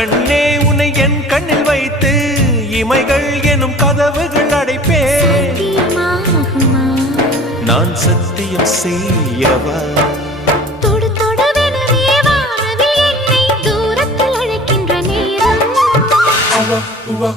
கண்ணே உன்னை என் கண்ணில் வைத்து இமைகள் எனும் கதவுகள் அடைப்பேன். நான் சத்தியம் செய்யவா? தொடு தொடுவெனவே வானவில் என்னை தூரத்தில் அழைக்கின்ற நேரம். உவா